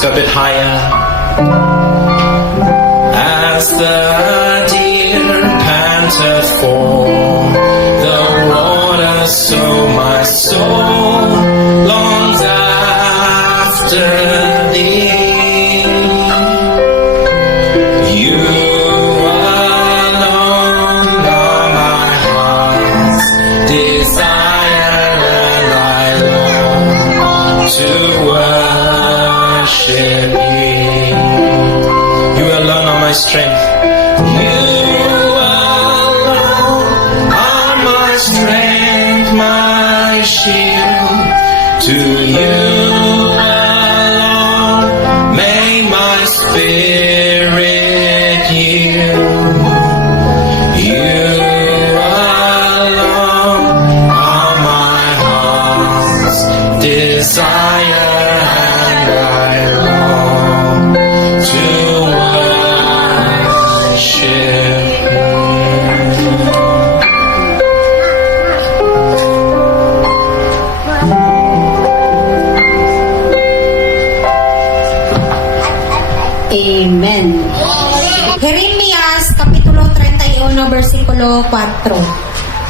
A bit higher. As the deer panteth for the water, so my soul longs after thee. You alone are my heart's desire, and I long to worship you. You alone are my strength. You alone are my strength, my shield. To you alone may my spirit yield. You alone are my heart's desire. Amen. Jeremias, Kapitulo 31, versikulo 4.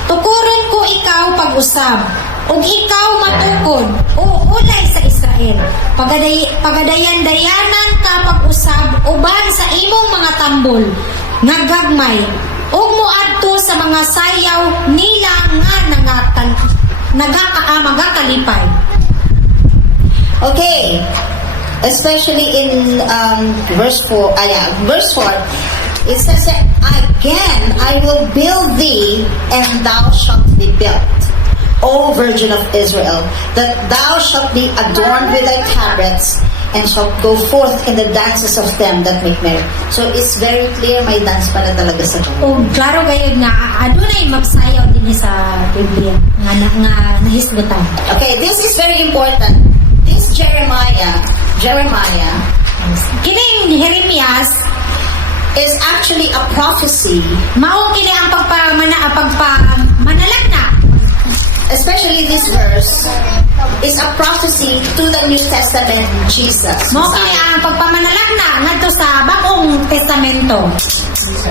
Tukuron ko ikaw pag-usab, ug ikaw matukod, o ulay sa Israel. Pagadayan-dayanan ka pag-usab, uban sa imong mga tambol, nga gagmay, ug muadto sa mga sayaw nila nga magakalipay. Okay. Especially in verse 4, it says, again, I will build thee, and thou shalt be built, O Virgin of Israel, that thou shalt be adorned with thy tabrets, and shalt go forth in the dances of them that make merry. So it's very clear, may dance pala talaga sa kanya. O klaro gayud nga adunay magsayaw din sa Biblia nga nahisgutan. Okay, this is very important. This Jeremiah, Kining Jeremias is actually a prophecy, mao kini ang pagpamanalag na. Especially this verse is a prophecy to the New Testament Jesus. Mao kini ang pagpamanalag na ngadto sa Bagong Testamento.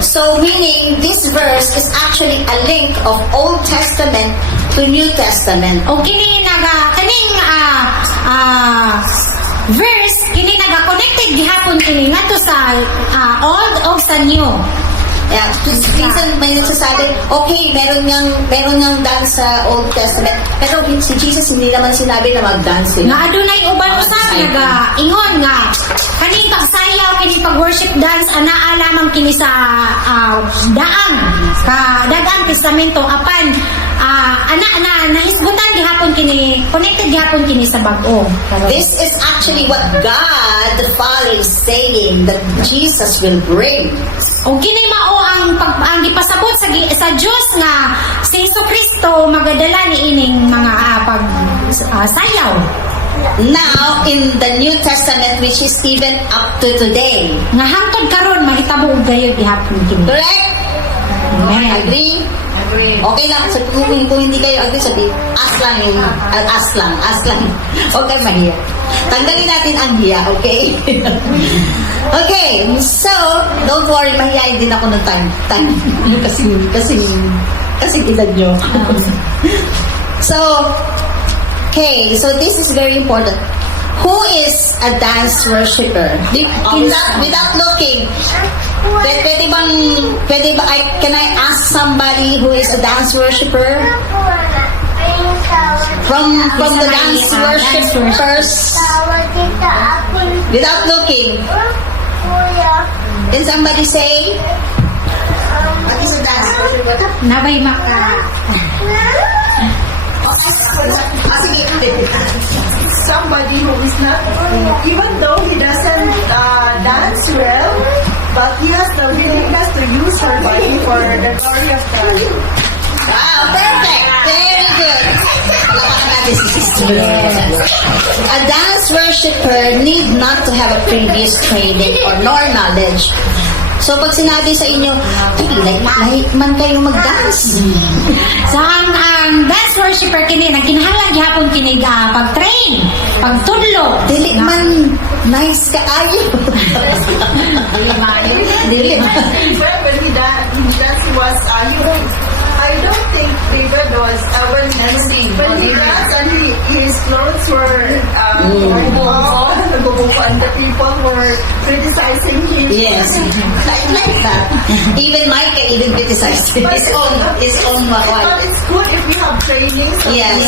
So meaning this verse is actually a link of Old Testament to New Testament. O kini kaning verse kini connected gihapon kini ngadto sa Old o sa New. Yeah, minsan may nagsasabi, okay, meron niyang dance sa Old Testament, pero si Jesus hindi naman sinabi na mag-dance. Nga adunay uban usab ingon nga kaning pagsayaw kini pag-worship dance anaa lamang kini sa dagang testamento apan nahisgutan gihapon kini, connected gihapon kini sa Bag-o. This is actually what God the Father is saying that Jesus will bring. O O kini mao ang gipasabot sa Dios nga si Jesucristo magadala ni ining mga sayaw. Now, in the New Testament, which is even up to today. Nga hangtod karon mahitabo og gayud gihapon kini. Correct? Amen. Agree? Okay lang. So, kung hindi kayo agree, sabi, aslang. Huwag kayo mahiya. Tanggalin natin ang hiya, okay? Okay, so, don't worry, mahihayin din ako ng time. Kasi edad nyo. So, okay, so this is very important. Who is a dance worshiper? Without looking, can I ask somebody who is a dance worshiper? From the dance worshipers, without looking, can somebody say, what is a dance worshiper? Nabay maka. Somebody who is not, even though he doesn't dance well, but he has the willingness to use her body for the glory of God. Wow, perfect. Very good. Lapakan natin si Sister. A dance worshiper need not to have a previous training or nor knowledge. So, pag sinabi sa inyo, like man kayo mag-dance. So ang dance worshiper kini nagkinahanglan gihapon kini pag-train, pagtudlo. Dili man nice ka ayo. Dili man. When he danced, he was, I don't think David was, when he danced and his clothes were, and the people were criticizing him. Yes, like that. Even Micah even criticized his own But it's good if we have training. So Yes.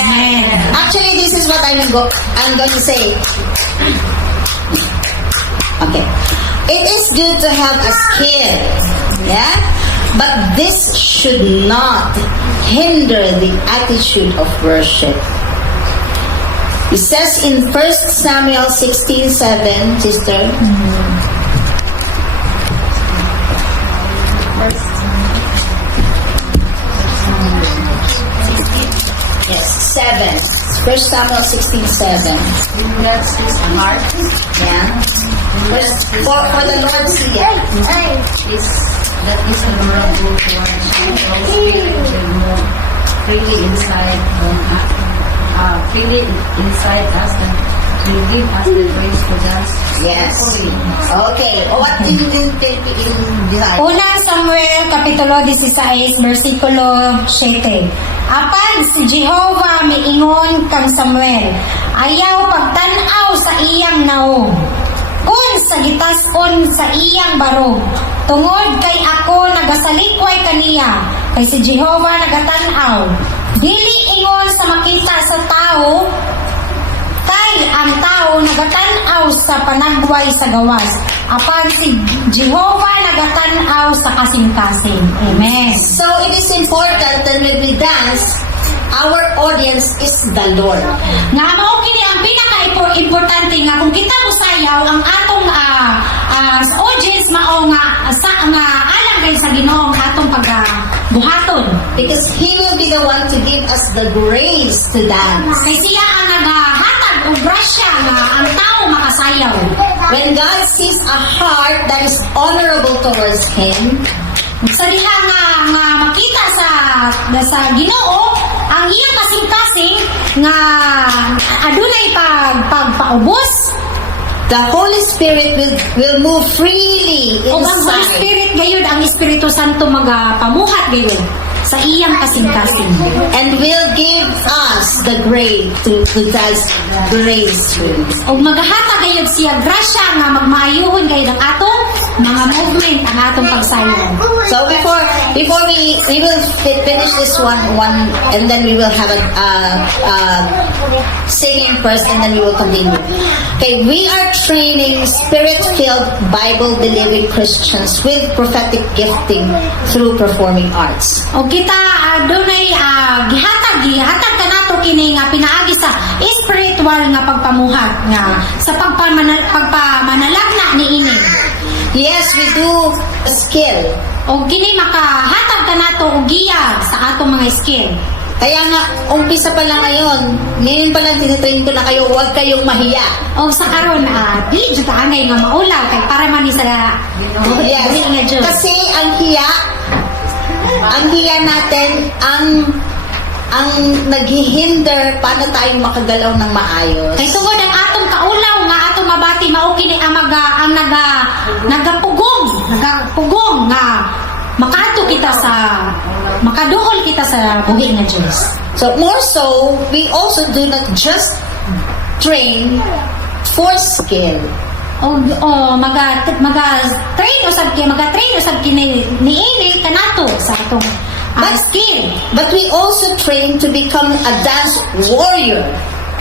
Amen. Actually, this is what I'm going to say. Okay. It is good to have a skill. Yeah? But this should not hinder the attitude of worship. It says in 1 Samuel 16:7, sister. Yes, 7. 1 Samuel 16:7. that's his heart. Yeah. For the Lord see it. Is that is honorable towards those spirit will move freely inside us and will give us the grace to dance. Yes. Okay. What do you think in desire? Unang Samuel Kapitulo 16 versikulo 7. Apan si Jehovah miingon kang Samuel, ayaw pagtan-aw sa iyang naong. Kun sa gitas-on sa iyang barog, tungod kay ako nagasalikway kaniya, kay si Jehovah nagatan-aw. Dili ingon sa makita sa tao, kay ang tao nagatan-aw sa panagway sa gawas. Apan si Jehovah nagatan-aw sa kasing-kasing. Amen. So it is important that when we dance, our audience is the Lord. Nga mao kini ang pinaka-importante nga kung kita mosayaw ang atong audience mao nga alam kay sa Ginoo ang atong pagbuhaton. Because He will be the one to give us the grace to dance. Kay siya ang nagahatag og grasya nga ang tao makasayaw. When God sees a heart that is honorable towards Him, Sa diha nga makita sa Ginoo ang iyang kasing-kasing nga adunay pagpaubos. the Holy Spirit will move freely O ang Holy inside. Spirit gayud ang Espiritu Santo magapamuhat gayud sa iyang kasing-kasing. And will give us the grace to dance gracefully. O magahata gayud siya grasya nga magmaayuhon gayud ang atong mga movement, ang atong pagsayaw. So before we will finish this one and then we will have a singing first and then we will continue. Okay, we are training spirit-filled Bible-believing Christians with prophetic gifting through performing arts. O kita adunay gihatag kanato kini nga pinaagi sa spiritual nga pagpamuhat nga sa pagpamanalagna ni ini. Yes, we do skill. O kini makahatag ka nato og giyab sa atong mga skill. Kaya nga, umpisa pa lang ngayon pa lang tinitrain ko na kayo, huwag kayong mahiya. O sa karon dili jud ta angay nga maulaw kay para man ni sa Yes. dili nga jud. Kasi ang hiya natin, ang naghihinder paano tayo makagalaw ng maayos. Kay tungod ang atong kaulaw nga atong mabati mao kini ang nagapugong nga makaduol kita sa buhi nga Dios. So more so, we also do not just train for skill. Train usab kini niini kanato sa atong skill. But we also train to become a dance warrior.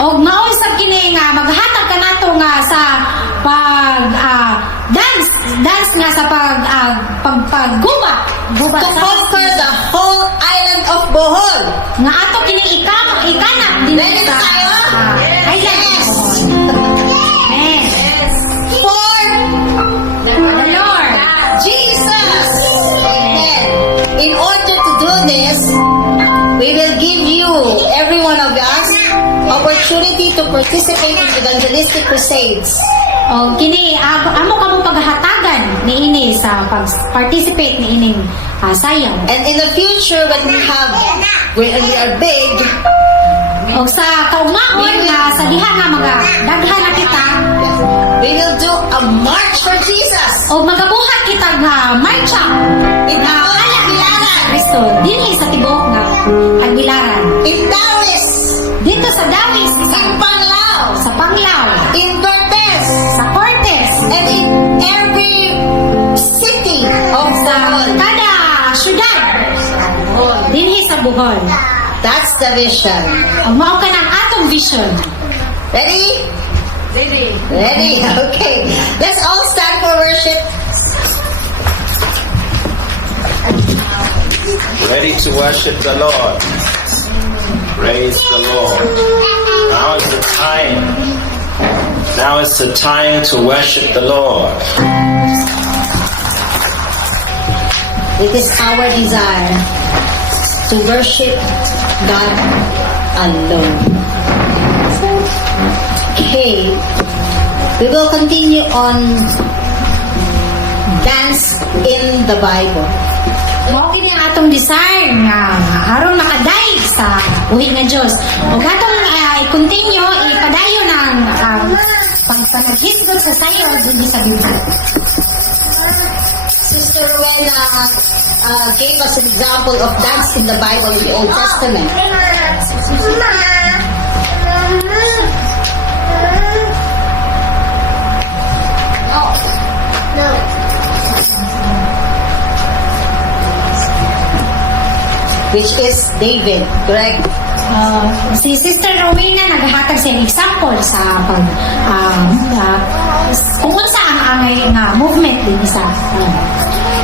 O mao usab kini nga maghatag kanato nga sa dance nga sa paggubat To conquer the whole island of Bohol. nga ato kini ikanap din Ready na tayo? Yes. Yes. For The Lord. Jesus. Amen. In order to do this, we will give you, every one of us, opportunity to participate in evangelistic crusades. O kini amo kamo paghatagan niini sa pag-participate niining sayaw. And in the future, when we are big, O sa kaugmaon nga sa diha nga mga daghan na kita we will do a march for Jesus. o magabuhat kita nga marcha In nga ala Bilaran. sa Kristo dinhi sa tibuok nga Tagbilaran. In Taoist. Dito sa Dawis In Panglao. sa Panglao, In Cortez. sa Cortes, And in every city of sa Bohol. kada syudad dinhi sa Bohol. That's the vision. Ang mao ka ng atong vision. Ready? Ready. Ready? Okay. Let's all stand for worship. Ready to worship the Lord. Praise the Lord. Now is the time. Now is the time to worship the Lord. It is our desire to worship God alone. Okay. We will continue on dance in the Bible. Mao kini ang atong desire nga aron makadaig sa buhi nga Dios. O katong i-continue ipadayon ang paghisgot sa sayo dinhi sa Biblia. Sister Rowena gave us an example of dance in the Bible in the Old Testament. Which is David, correct? Si Sister Rowena naghatag sa example sa kung unsa ang angay nga movement din sa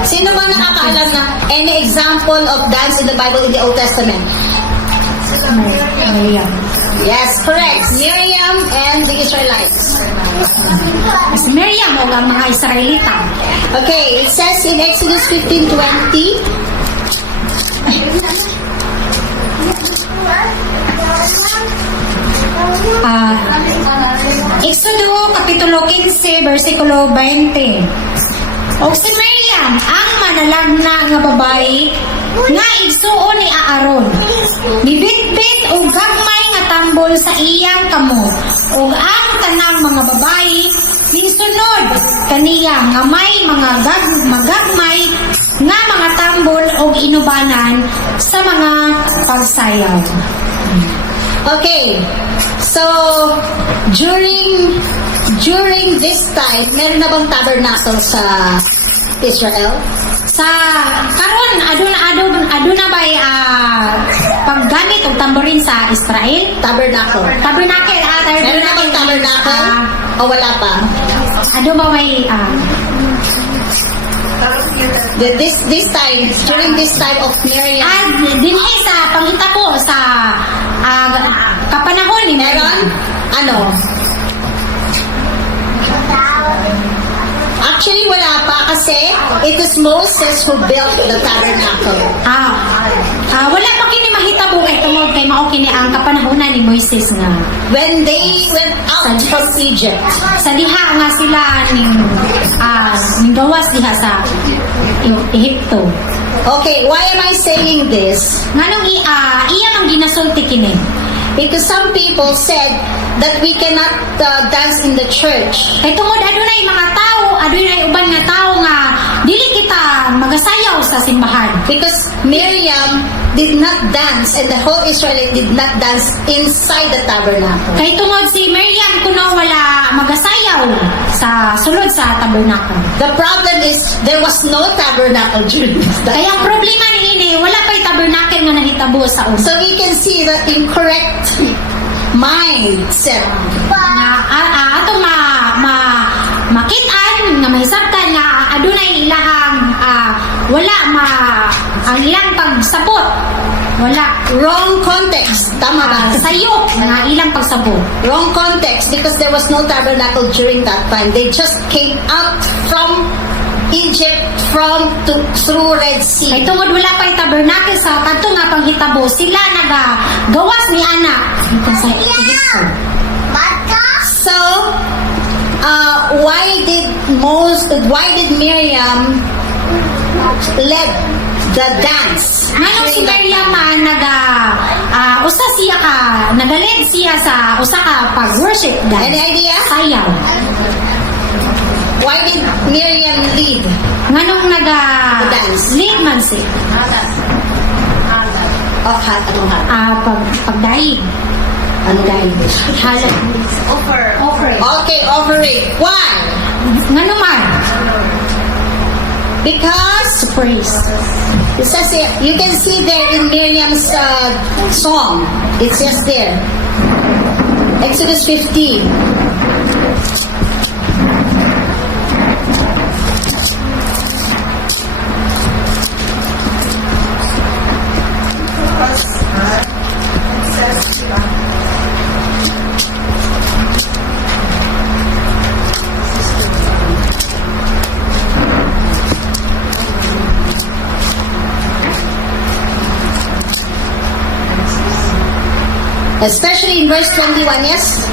Sino ba nakakaalam na any example of dance in the Bible in the Old Testament? Maria. Yes, correct. Miriam and the Israelites. Si Miriam o ang mga Israelita. Okay, it says in Exodus 15:20, Exodo Kapitulo 15 versikulo 20. Og si Miriam ang manalagna nga babayi nga igsuon ni Aaron. Nibitbit og gagmay nga tambol sa iyang kamot. Og ang tanang mga babayi minsunod kaniya nga may mga magagmay nga mga tambol og inubanan sa mga pagsayaw. okay, so during this time, meron na bang tabernacle sa Israel? Sa karon aduna bay paggamit og tamborin sa Israel. Tabernacle. Tabernacle Meron na bang tabernacle? O wala pa? Ado ba may During this time of Miriam, dinhi sa pangita ko sa kapanahon ni meron? Ano? Actually, wala pa. kasi it is Moses who built the tabernacle. Wala pa kini mahitabo kay tungod kay mao kini ang kapanahonan ni Moises nga When they went out from Egypt, sa diha nga sila ning gawas diha sa Ehipto. okay, why am I saying this? Nganong iya mang ginasulti kini? Because some people said that we cannot dance in the church. Kay tungod adunay mga tao, adunay uban nga tao nga dili kita magasayaw sa simbahan. Because Miriam did not dance and the whole Israelite did not dance inside the tabernacle. Kay tungod si Miriam kuno wala magasayaw sa sulod sa tabernacle. The problem is there was no tabernacle during this time. Kaya ang problema ni ini wala pay tabernacle nga nahitabo sa una. So we can see the incorrect mindset. Nga atong makitaan nga mahisabtan nga adunay ilahang ang ilang pagsabot wala Wrong context. Tama ba? sayo nga ilang pagsabot. Wrong context because there was no tabernacle during that time. They just came out from Egypt through Red Sea. Kay tungod wala pay tabernacle sa kadto nga panghitabo sila nagagawas ni anak dito sa Ehipto. So, why did Miriam led the dance? Nganong si Miriam usa siya nagalid siya sa usa ka pag-worship Any dance. idea? Sayaw. Why did Miriam lead? Nganong Dance. lead man siya. Pagdaig. Ano dahil? Halal. Offer. Okay, over it. Why? Ngano man? Because To praise. it says here, you can see there in Miriam's song. It says there. Exodus 15. Especially in verse 21, yes?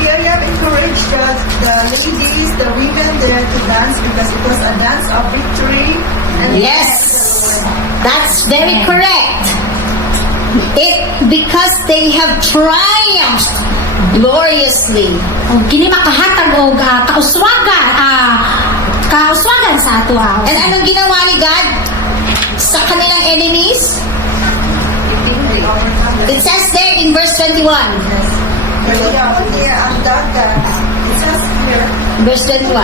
Miriam encouraged the ladies, the women there to dance because it was a dance of victory. And Yes, that's very correct. Because they have triumphed gloriously. O kini makahatag og kauswagan sa ato. And anong ginawa ni God sa kanilang enemies? It says there in verse 21. niya ang dagat. It says here, Verse 21.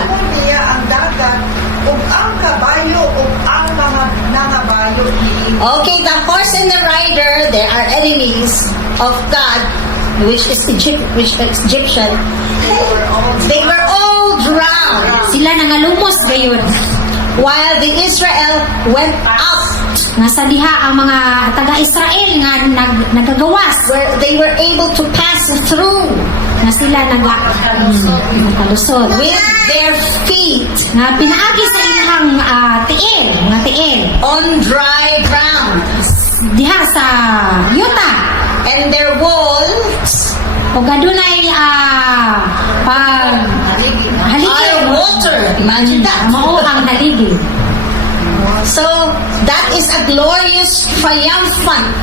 niya ang dagat ug ang kabayo ug ang mga nangabayo niini. Okay, the horse and the rider, they are enemies of God, which is Egyptian. They were all drowned Sila nangalumos gayon. while the Israel went out, Nga sa diha ang mga taga-Israel nga nagagawas where they were able to pass through nga sila nagkalusod. with their feet Nga pinaagi sa ilang tiil on dry ground, diha sa yuta. and their walls O gadunay pag haligi. are water. Imagine that. Mao ang haligi. So that is a glorious triumphant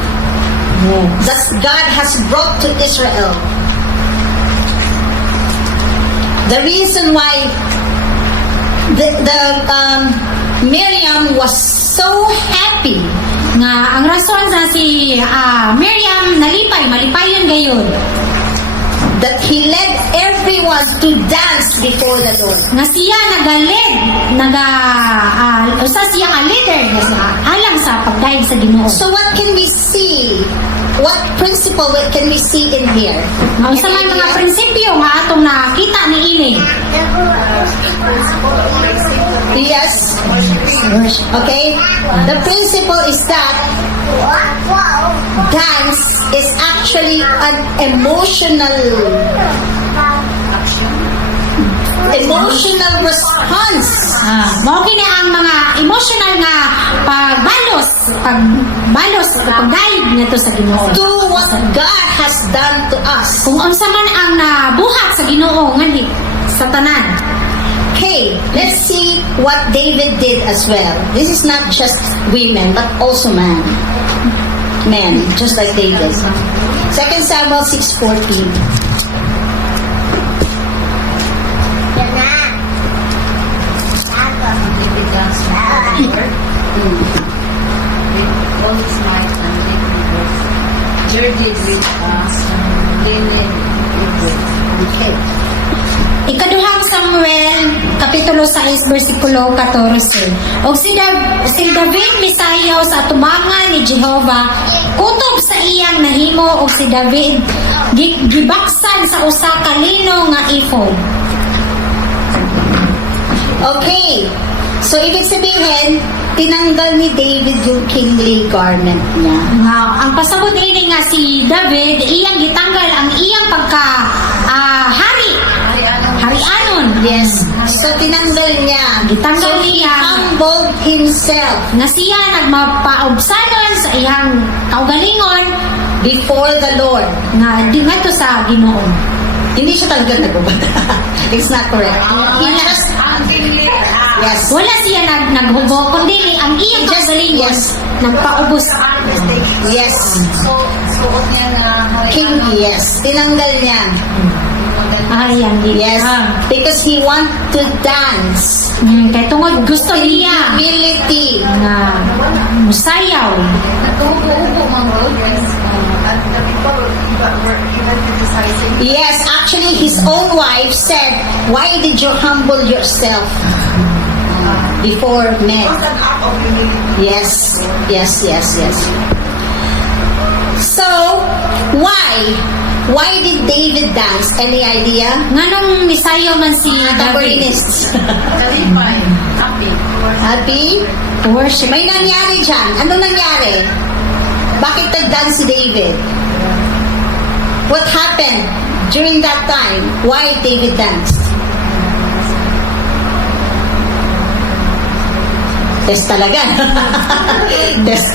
that God has brought to Israel. The reason why Miriam was so happy Nga ang rason sa si Miriam malipayon gayon. that he led everyone to dance before the Lord. Nga siya nagalid, usa siya nga leader nga alang sa pagdaig sa Ginoo. So what can we see? What principle can we see in here? Ang sa mga prinsipyo nga atong nakita ni ini. Yes. Okay. The principle is that dance is actually an emotional emotional response. Mao kini ang mga emotional nga pagdayeg nito sa Ginoo. Do what God has done to us. Kung unsa man ang nabuhat sa Ginoo nganhi sa tanan. Okay, let's see what David did as well. This is not just women, but also men. Men, just like David. 2 Samuel 6:14. All his might and greatness, girded with linen Okay. Ikaduhang Samuel, Kapitulo 6, versikulo 14. Og si David misayaw sa tumangan ni Jehova, kutob sa iyang nahimo, og si David gibaksan sa usa ka lino nga ephod. Okay. So, ibig sabihin, tinanggal ni David yung kingly garment niya. Nga, ang pasabot ini nga si David, iyang gitanggal ang iyang pagka harianon. Yes. So, tinanggal niya. Gitanggal So, he niya. humbled himself Nga siya nagmapaobsanon sa iyang kaugalingon before the Lord. nga di nga to sa Ginoo. Hindi siya talaga nagbabata. It's not correct. He just, yes. Wala siya naghubog, kundi ang iyang kaugalingon yes. nagpaubos. Yes. So, suot niya na King, yes. Tinanggal niya. Ayan, Yes. Because he want to dance. Kaya tungod gusto niya Humility. na musayaw. nagtubo-ubo mga roles. And the people were even criticizing. Yes, actually, his own wife said, "Why did you humble yourself before It men?" was an act of humility. Yes, yes, yes, yes. So, why? Why did David dance? Any idea? Nganong misayaw man si David Tabernists. Kalipay, happy. Happy? worship? May nangyari dyan. Ano nangyari? Bakit nag-dance si David? What happened during that time? Why David danced? Test talaga. Test.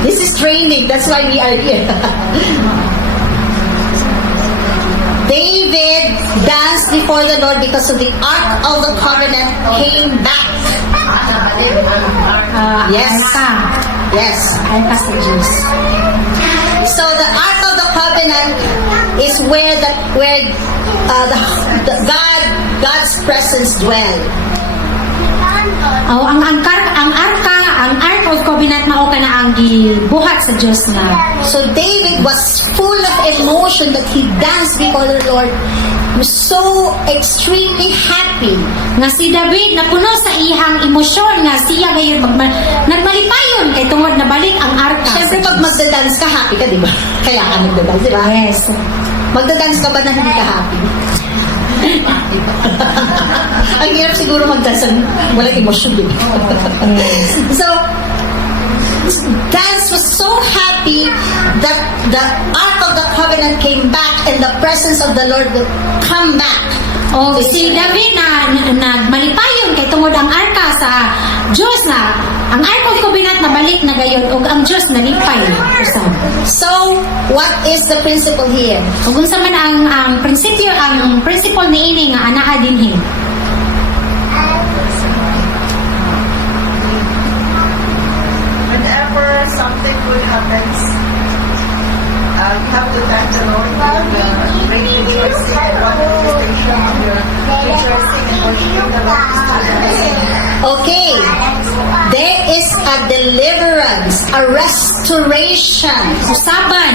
This is training. That's why we are here. David danced before the Lord because of the Ark of the Covenant came back. Yes. Arka. Yes. Arka sa Diyos. So the Ark of the Covenant is where God's presence dwell. Oh, ang Ark of Covenant mao kana ang gibuhat sa Dios na. So David was full of emotion that he danced before the Lord. He was so extremely happy. Nga si David napuno sa iyang emosyon nga siya gayon nagmalipayon kay tungod na balik ang arka. Siyempre sa pag Diyos. magdadance ka, happy ka, di ba? Kaya ka magdadance, di ba? Yes. Magdadance ka ba na hindi ka happy? Ang hirap siguro mag-dance ang walang emosyon, di ba? So, dance was so happy that the Ark of the Covenant came back and the presence of the Lord would come back. O si David na nagmalipayon kay tungod ang arka sa Diyos na ang Ark of Covenant na balik na gayon ug ang Diyos nalipay usab. So, what is the principle here? Ug unsa man ang principle niini nga anaa dinhi. Whenever something good happens, you have to thank the Lord for the great rejoicing and manifestation of your rejoicing and worshiping the Lord. Okay, there is a deliverance, a restoration. Usaban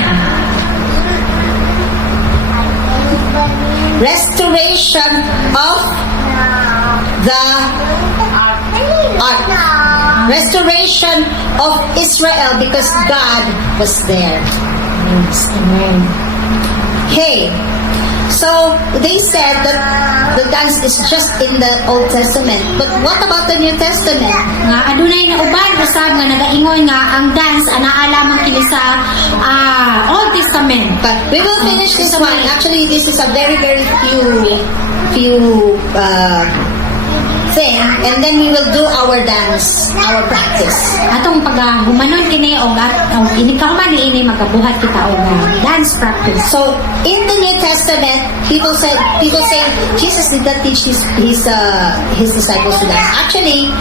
Restoration of the ark. Restoration of Israel because God was there. Yes, amen. Okay, So they said that the dance is just in the Old Testament. But what about the New Testament? Nga adunay na uban usab nga nagaingon nga ang dance anaa lamang kini sa Old Testament. But we will finish this one. Actually, this is a very, very few thing, and then we will do our dance, our practice. Atong paghumanon kini og ini kauman ini magabuhat kita og dance practice. So in the New Testament, people say Jesus did not teach his disciples to dance. Actually,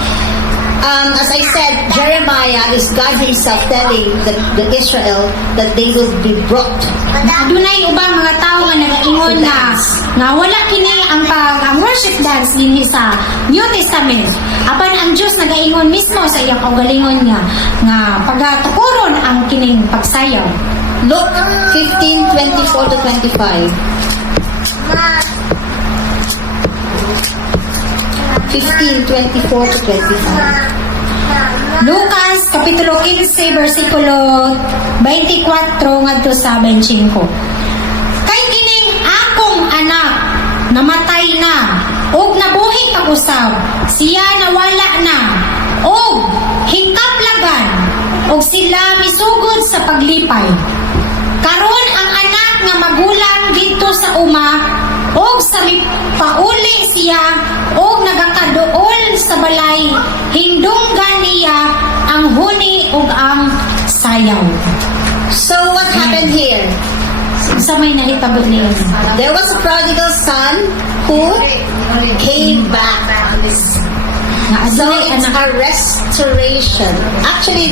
as I said, Jeremiah is God Himself telling the Israel that they will be brought. Adunay ubang mga tao nga nagaingon nga wala kini ang worship dance dinhi sa New Testament. Apan ang Dios nagaingon mismo sa iyang kaugalingon nga pagatukuron ang kining pagsayaw. Luke 15:24 to 25. 15:24 to 25. Lucas kapitulo 15 bersikulo 24 ngadto sa 25. Kay kining akong anak namatay na ug nabuhi pag-usab, siya nawala na ug hingkaplagan ug sila misugod sa paglipay. Karon ang anak nga magulang dito sa uma ug sa mipauli siya ug nagakaduol sa balay, hindunggan niya ang huni ug ang sayaw. So what happened here? Sa may nahitabo niya. There was a prodigal son who came back. So it's a restoration. Actually,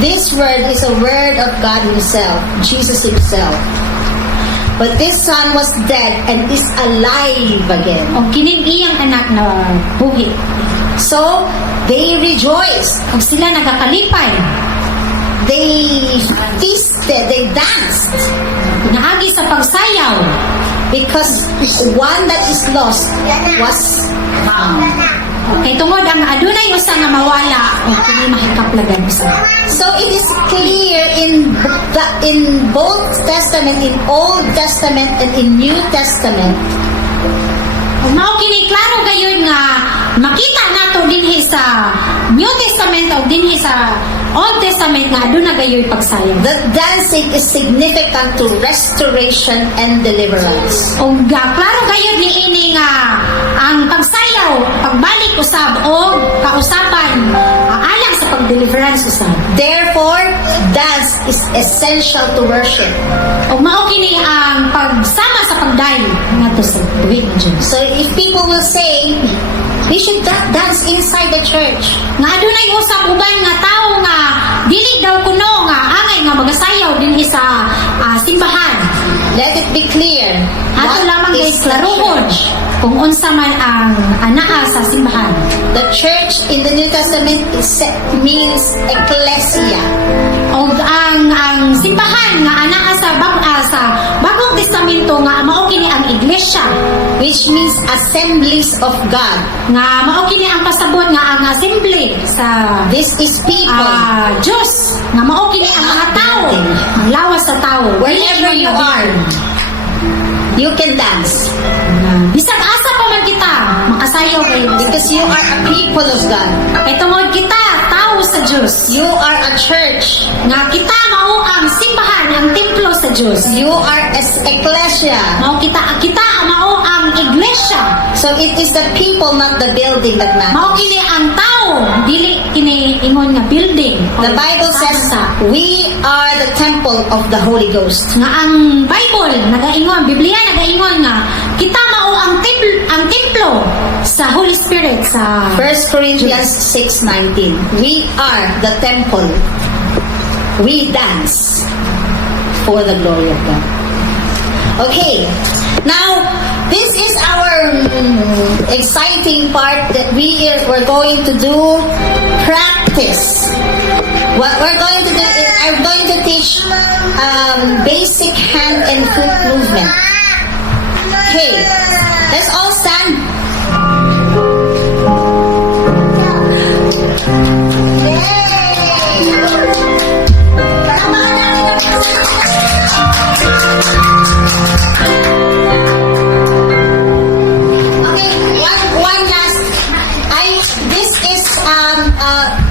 this word is a word of God Himself, Jesus Himself. But this son was dead and is alive again. O kining iyang anak na buhi. So they rejoiced. Ug sila nagakalipay. They feasted. They danced. Naagi sa pagsayaw. Because one that is lost was found. Kay tungod ang adunay usa nga mawala o kini mahikaplagan usa. So it is clear in both Testament, in Old Testament and in New Testament. Ug mao kini klaro gayud nga makita nato dinhi sa New Testament o dinhi sa Old Testament nga aduna gayud pagsayaw. The dancing is significant to restoration and deliverance. Og klaro gayud ni ini nga ang pagsayaw pagbalik usab og kausapan alang sa pagdeliverance usab. Therefore, dance is essential to worship. Og mao kini ang pagsama sa pagdayo ngadto sa buhi ni Dios. So if people will say, we should dance inside the church. Nga adunay usab uban nga tawo nga dili daw kuno nga angay nga magasayaw dinhi sa simbahan. Let it be clear. Ato What lamang is guys the klaruhon church? kung unsa man ang anaa sa simbahan. The church in the New Testament means ecclesia. Og ang simbahan nga anaa sa Bagong Testamento nga mao kini ang iglesia, Which means assemblies of God. nga mao kini ang pasabot nga ang assembly sa This is people. Diyos, nga mao kini ang mga tao, ang lawas sa tao. Wherever you are, you can dance. Bisag asa pa man kita, makasayaw kayo. Because you are a people of God. Kay tungod kita, tao sa Diyos. You are a church. Nga kita mao ang simbahan, ang templo sa Diyos. You are ecclesia. Mao kita mao ang iglesia. So it is the people, not the building that Mao matters. kini ang tao, dili kini ingon nga building. The Bible says we are the temple of the Holy Ghost. Nga ang Bible nagaingon, Biblia nagaingon nga kita mao ang templo sa Holy Spirit sa 1 Corinthians 6:19. We are the temple. We dance for the glory of God. Okay. Now, this is our exciting part that we're going to do practice. What we're going to do is I'm going to teach basic hand and foot movement. Okay, let's all stand.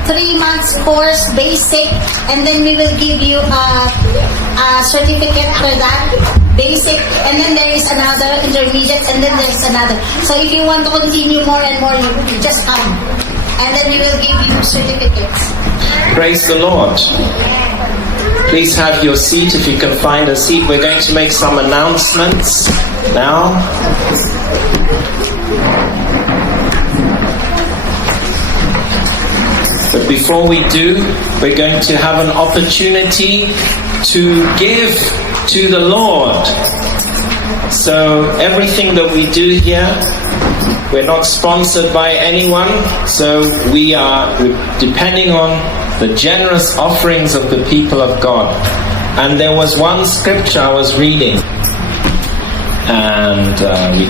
3 months course, basic, and then we will give you a certificate for that, basic, and then there is another intermediate, and then there's another. So if you want to continue more and more, you just come, and then we will give you certificates. Praise the Lord. Please have your seat if you can find a seat. We're going to make some announcements now. But before we do, we're going to have an opportunity to give to the Lord. So everything that we do here, we're not sponsored by anyone, so we are depending on the generous offerings of the people of God. And there was one scripture I was reading, and we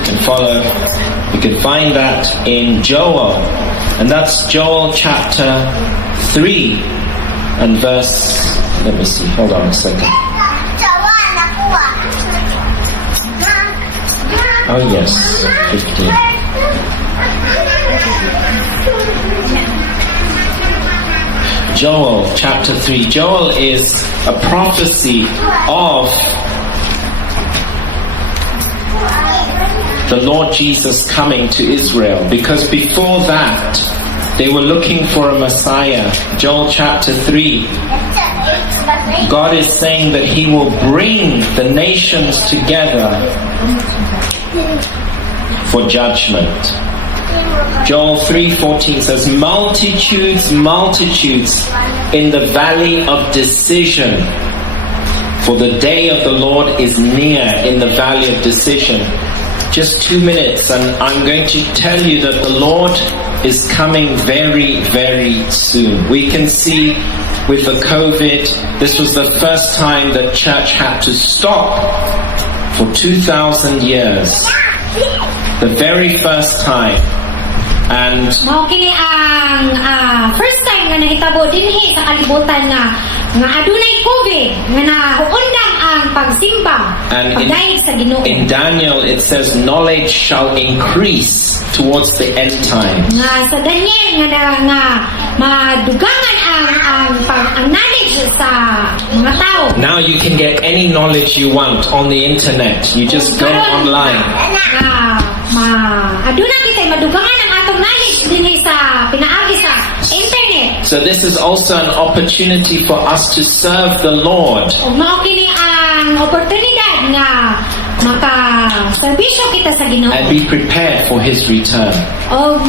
can find that in Joel, and that's Joel chapter 3 and verse, let me see, hold on a second. Oh yes, 15. Joel chapter 3. Joel is a prophecy of the Lord Jesus coming to Israel, because before that they were looking for a Messiah. Joel chapter 3, God is saying that He will bring the nations together for judgment. Joel 3:14 says, multitudes, multitudes in the valley of decision, for the day of the Lord is near in the valley of decision. Just 2 minutes and I'm going to tell you that the Lord is coming very, very soon. We can see with the COVID, this was the first time that church had to stop for 2,000 years. The very first time. And mao kini ang first time nga nahitabo dinhi sa kalibutan nga adunay COVID nga nahuundang ang pagsimba pagdayeg sa Ginoo. In Daniel it says knowledge shall increase towards the end time. Nga sa Daniel nga madugangan ang knowledge sa mga tao. Now you can get any knowledge you want on the internet. You just go online. Aduna kita madugangan ang atong knowledge dinhi sa pinaagi sa internet. So this is also an opportunity for us to serve the Lord. O mao kini ang oportunidad nga maka-serbisyo kita sa Ginoo. And be prepared for His return. O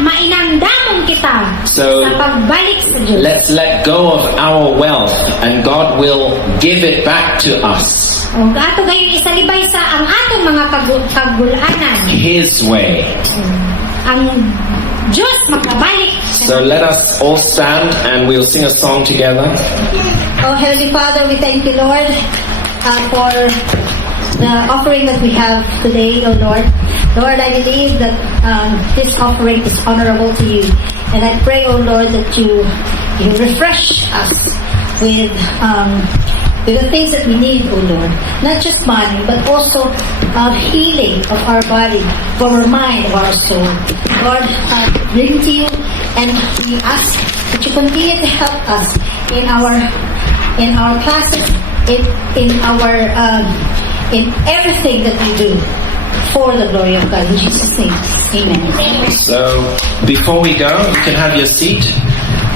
mainandamon kita So, sa pagbalik sa Diyos. Let's let go of our wealth and God will give it back to us. O ato gayong isalibay sa ang atong mga kagulanan. His way. Ang Diyos makabalik. So let us all stand and we'll sing a song together. Oh, Heavenly Father, we thank you, Lord, for the offering that we have today, oh Lord. Lord, I believe that this offering is honorable to you. And I pray, oh Lord, that you refresh us with the things that we need, oh Lord. Not just money, but also healing of our body, of our mind, of our soul. Lord, bring to you, and we ask that you continue to help us in our classes, in everything that we do, for the glory of God. In Jesus' name, amen. So before we go, you can have your seat.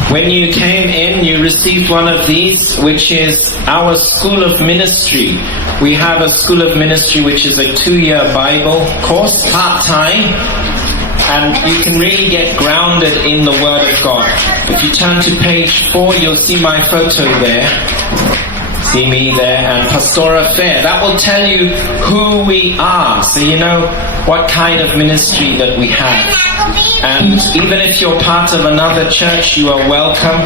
When you came in, you received one of these, which is our School of Ministry. We have a School of Ministry which is a 2-year Bible course, part-time, and you can really get grounded in the Word of God. If you turn to page 4, you'll see my photo there. See me there, and Pastora Fair. That will tell you who we are, so you know what kind of ministry that we have. And even if you're part of another church, you are welcome.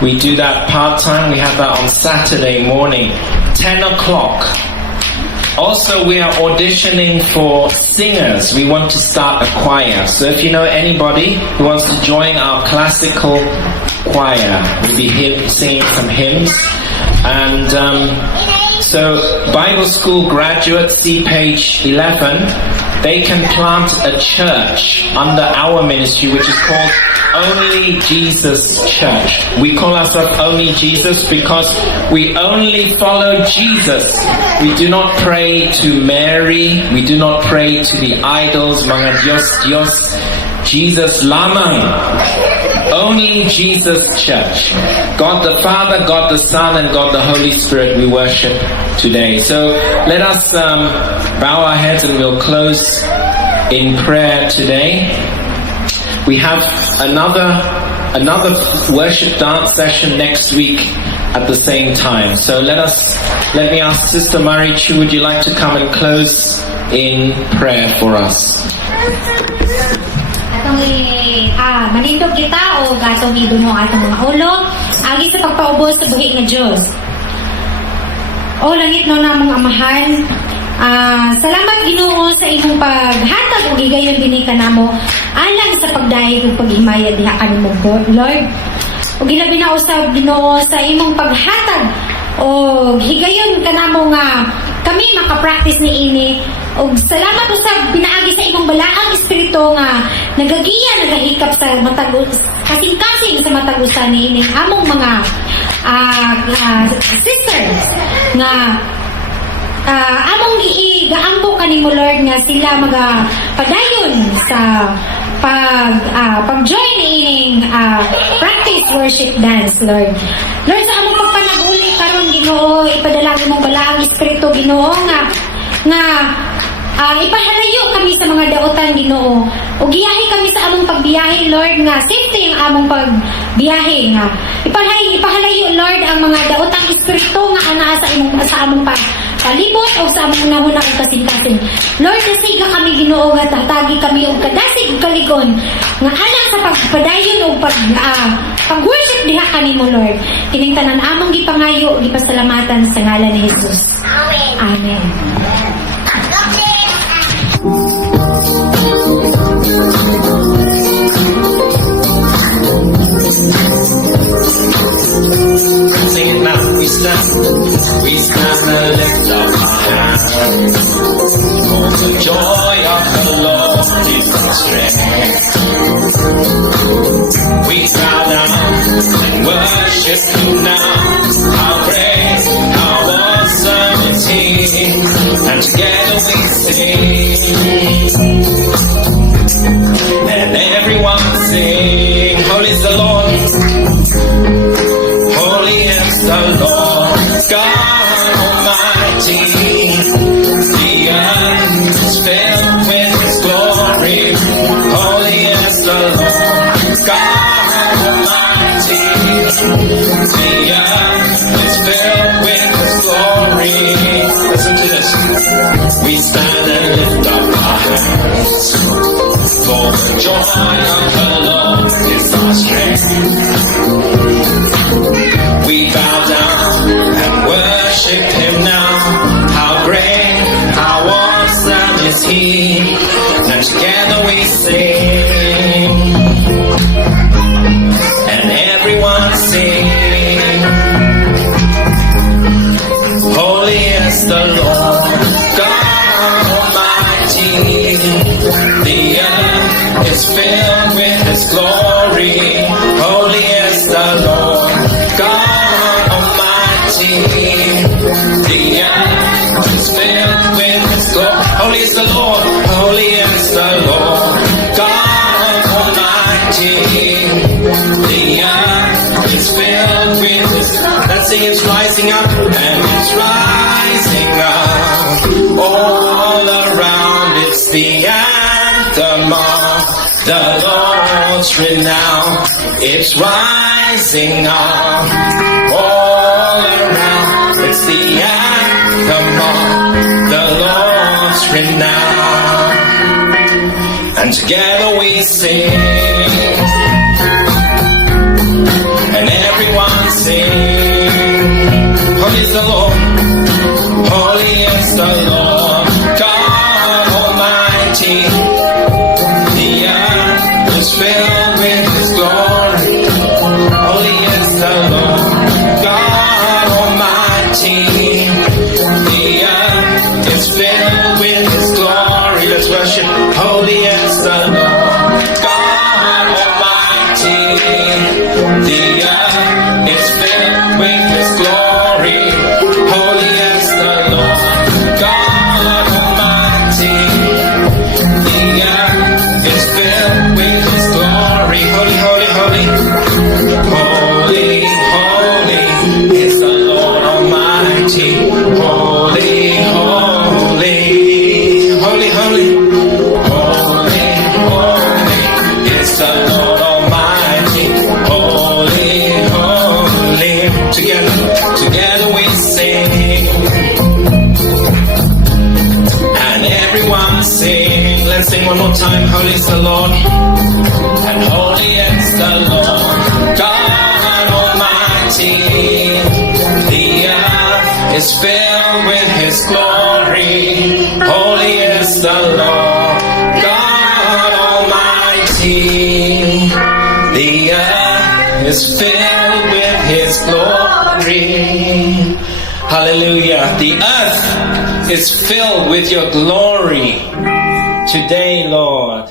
We do that part-time. We have that on Saturday morning, 10 o'clock. Also, we are auditioning for singers. We want to start a choir. So if you know anybody who wants to join our classical choir, we'll be singing some hymns. And so Bible School graduates, see page 11. they can plant a church under our ministry, which is called Only Jesus Church. We call ourselves Only Jesus because we only follow Jesus. We do not pray to Mary. We do not pray to the idols, mga Dios. Jesus lamang. Only Jesus Church. God the Father, God the Son, and God the Holy Spirit we worship today. So let us bow our heads and we'll close in prayer today. We have another worship dance session next week at the same time. So let me ask Sister Marichu, would you like to come and close in prayer for us? Atong manindog kita o atong idumo atong mga ulo agi sa pagpaubos sa buhi nga Dios. O langit no namong amahan, salamat Ginoo sa imong paghatag og higayon dinhi kanamo alang sa pagdayeg ug paghimaya diha kanimo Lord. Ug ilabi na usab Ginoo sa imong paghatag og higayon kanamo nga kami makapractice niini. Og salamat usab pinaagi sa imong balaang espiritu nga nagagiya nagahikap sa matag kasing-kasing sa matag-usa niini among mga sisters nga among giigaampo kanimo Lord nga sila magapadayon sa pag-join niining practice worship dance Lord. Lord, sa among pagpanag-uli karon Ginoo, ipadalagi mong balaang espiritu Ginoo nga ipahalayo kami sa mga dautan Ginoo. O giyahe kami sa among pagbiyahe Lord nga safety ang among pagbiyahe nga. Ipahalayo Lord ang mga daotang espiritu nga anaa sa among palibot o sa among nahuna og kasing-kasing. Lord, nasiga kami Ginoo nga tatagi kami og kadasig ug kaligon nga alang sa pagpadayon og pag-worship diha kanimo Lord. Kining tanan among gipangayo ug gipasalamatan sa ngalan ni Jesus. Amen. Sing it now. We stand and lift up our hands. For the joy of the Lord is our strength. We bow down and worship you now. How great, how awesome is He, and together we sing. And everyone sing, holy is the Lord. Holy is the Lord, God Almighty. The earth is filled with His glory. Holy is the Lord, God Almighty. The earth is filled with His glory. Listen to this. We stand and lift up our hands. For the joy of the Lord is our strength. We bow down and worship Him now. How great, how awesome is He. And together we sing. And everyone sing. Holy is the Lord, God Almighty. The earth is filled with His glory. Holy is the Lord, God Almighty. The earth is filled with His glory. Holy is the Lord, holy is the Lord, God Almighty. The earth is filled with His glory. Let's sing, it's rising up and it's rising up. All around it's the anthem of the Lord's renown. It's rising up. All around it's the anthem of the Lord's renown. And together we sing. And everyone sing. Holy is the Lord. Holy is the Lord, God Almighty. The earth is filled with His glory. Holy is the Lord, God Almighty. The earth is filled with His glory. Let's worship. is filled with His glory. Holy is the Lord God Almighty. The earth is filled with His glory. Hallelujah. The earth is filled with your glory today, Lord.